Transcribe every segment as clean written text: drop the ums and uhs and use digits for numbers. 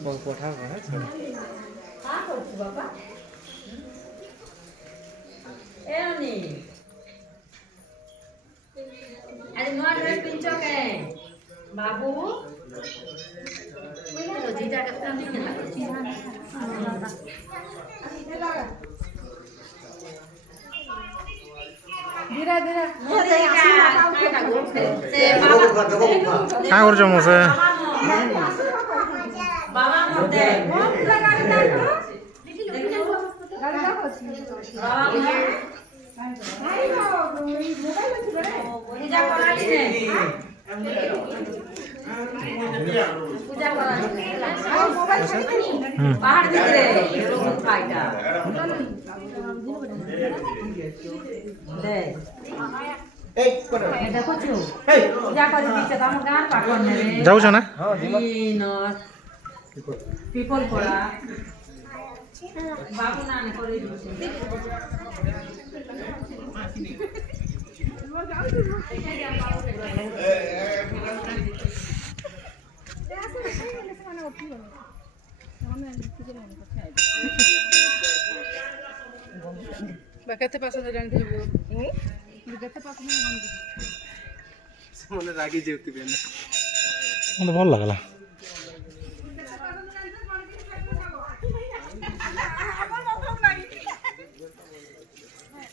ପଠା କଣ ବାବା ଏନି ଆରେ ନୂଆ ଡ୍ରେସ ପିନ୍ଚ କେ ବାବୁ ରୋଜିଟା କେତେ ଦିନ धीरे धीरे क्या कर मुझे बाबा मते पूजा कराली ने पूजा कराली बाहर दिखरे रोज खाइटा दे देखो छु पूजा करी दिसे त हम गान पाखन ने रे जाऊ छ ना इन पीपल पड़ा बाबू नाने करी दिसे କେତେ ପାସ ଜାଣିଥିଲୁ କେତେ ପାସ ସେମାନେ ରାଗି ଯାଉଥିବେ ନା ମତେ ଭଲ ଲାଗଲା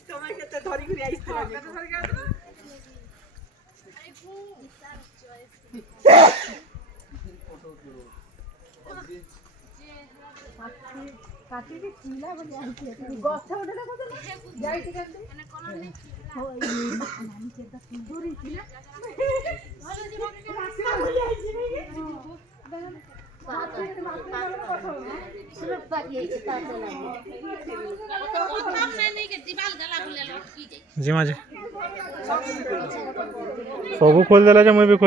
ତମେ କେତେ ଧରି କରି ଆଇଥିଲ କେତେ ଧରି ଆଇଥିଲ काटी चीला बोली आइছে गछ उठला कत जाईती करते माने कॉलोनी हो नानी से त सुंदरी चीला भलो जी रास्ता बोली आइছে सुरत बाकी आइছে ताते लागे हम नहीं के दीवाल गला बोले लटकी जाई जी माजे सब खोल देला जे मैं भी खोल